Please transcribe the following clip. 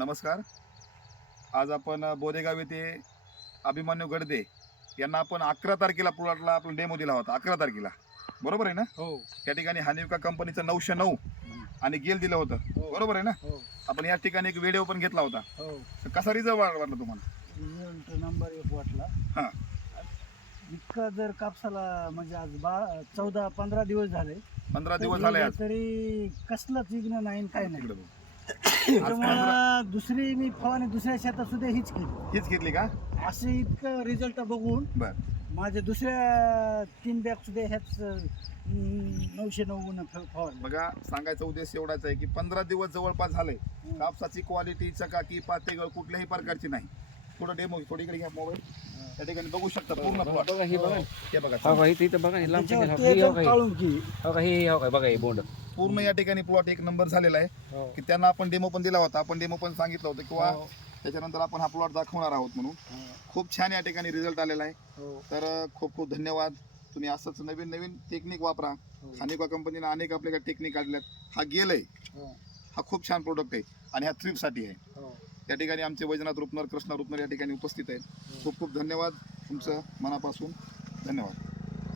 नमस्कार. आज आपण बोरेगाव येथे अभिमन्यू गडदे यांना आपण 11 तारखेला प्लॉटला आपण डेमो दिला होता. 11 तारखेला बरोबर आहे ना? हो त्या ठिकाणी हानिविका कंपनीचं 909 आणि गेल दिलं होतं. हो. बरोबर आहे ना? हो आपण या ठिकाणी एक व्हिडिओ पण घेतला होता. हो तर कसा रिझल्ट वाटला तुम्हाला? रिझल्ट नंबर 1 वाटला. हां. इतका जर कापसाला म्हणजे आज 14-15 दिवस झाले, 15 दिवस झाले आज. तरी कसलंच विघ्न नाही काय नाही. इकडे बघ. त्यामुळं दुसरी मी फवारणी दुसऱ्या शेतात सुद्धा हीच केली. हीच घेतली का? असं इतकं रिझल्ट बघून बर. माझ्या दुसऱ्या 3 बॅग सुद्धा ह्याच 909 फवारणी. बघा, सांगायचा उद्देश एवढाच आहे की 15 दिवस जवळपास झाले. कापसाची क्वालिटी, चकाकी, पातेगळ कुठल्याही प्रकारची नाही. थोडं डेमो थोडी इकडे घ्या मोबाईल. त्या ठिकाणी बघू शकता पूर्ण प्लॉट. बघा हे बघा हे बघा हो का इथं बघा हे लांब त्याच्यावर हे ते हो जर का काढून की हो का हे हो का बघा हे बोंड पूर्ण या ठिकाणी प्लॉट एक नंबर झालेला आहे. हो की त्यांना आपण डेमो पण दिला होता. आपण डेमो पण सांगितलं होतं किंवा हो. त्याच्यानंतर आपण हा प्लॉट दाखवणार आहोत म्हणून. खूप छान या ठिकाणी रिझल्ट आलेला आहे. हो तर खूप खूप धन्यवाद. तुम्ही असंच नवीन नवीन टेक्निक वापरा. हो. हानिका कंपनीनं अनेक आपल्याकडे टेक्निक काढल्यात. हा गेल आहे, हो हा खूप छान प्रोडक्ट आहे आणि हा थ्रिपसाठी आहे. हो या ठिकाणी आमचे वैजनाथ रुपनर, कृष्णा रुपनर या ठिकाणी उपस्थित आहेत. खूप खूप धन्यवाद तुमचं मनापासून. धन्यवाद.